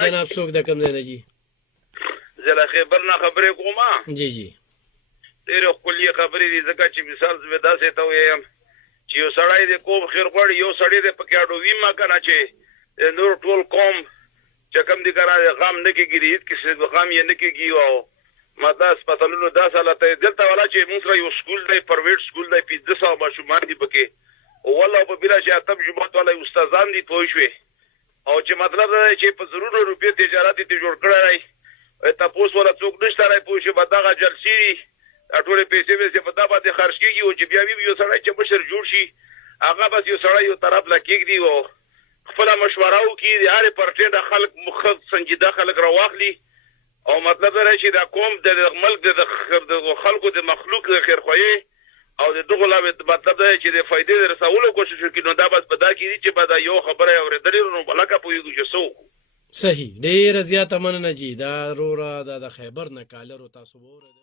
جناب څوک د کوم ځای نه جي؟ زه له خیبر نه خبرې کوم. جی جی ډېرې ښکلې خبرې دي، ځکه چې مثال زه داسې ته ووایم چې یو سړی د قوم خیر غواړي، یو سړی دی پکې اډوي ما که نه چې نور ټول قوم چې کوم دي که نه غم نه کېږي، د هېڅ کسې غم یې نه کېږي. او مطلب هسپتالونو دا ساله ته دلته والا چې موږ سره یو سکول دی، پرایویټ سکول دی، 1500 ماشومان دي پکې، والله په بله چې اتم جومات والا استادان دي، پوه شوې. او چې مطلب دا دی چې په زرونو روپیو تجارت یې جوړ کړی دی، تپوس والا څوک نشته دی، پوه شوې. به دغه جلسې دي، ټولې پیسې ویسې په دا باندې خرج کېږي، او چې بیا یو سړی چې مشر جوړ شي، هغه بس یو سړی یو طرف له کېږدي او خپله مشوره وکړي، د هرې پارټۍ د خلک سنجیده خلک راواخلي، او مطلب دا دی چې دا قوم د ملک د خلکو د مخلوق د خیرخواهۍ او د دغو مطلب دا دی چې د فایدې د رسولو کوشش وکړي. نو دا بس په دا کې دي چې به دا یو خبره یې اورېدلې نو لکه پوهېږو چې څه وکړو. صحیح، ډېره زیاته مننه جي. دا وروره دا د خیبر نه کالر و تاسو به واورېده.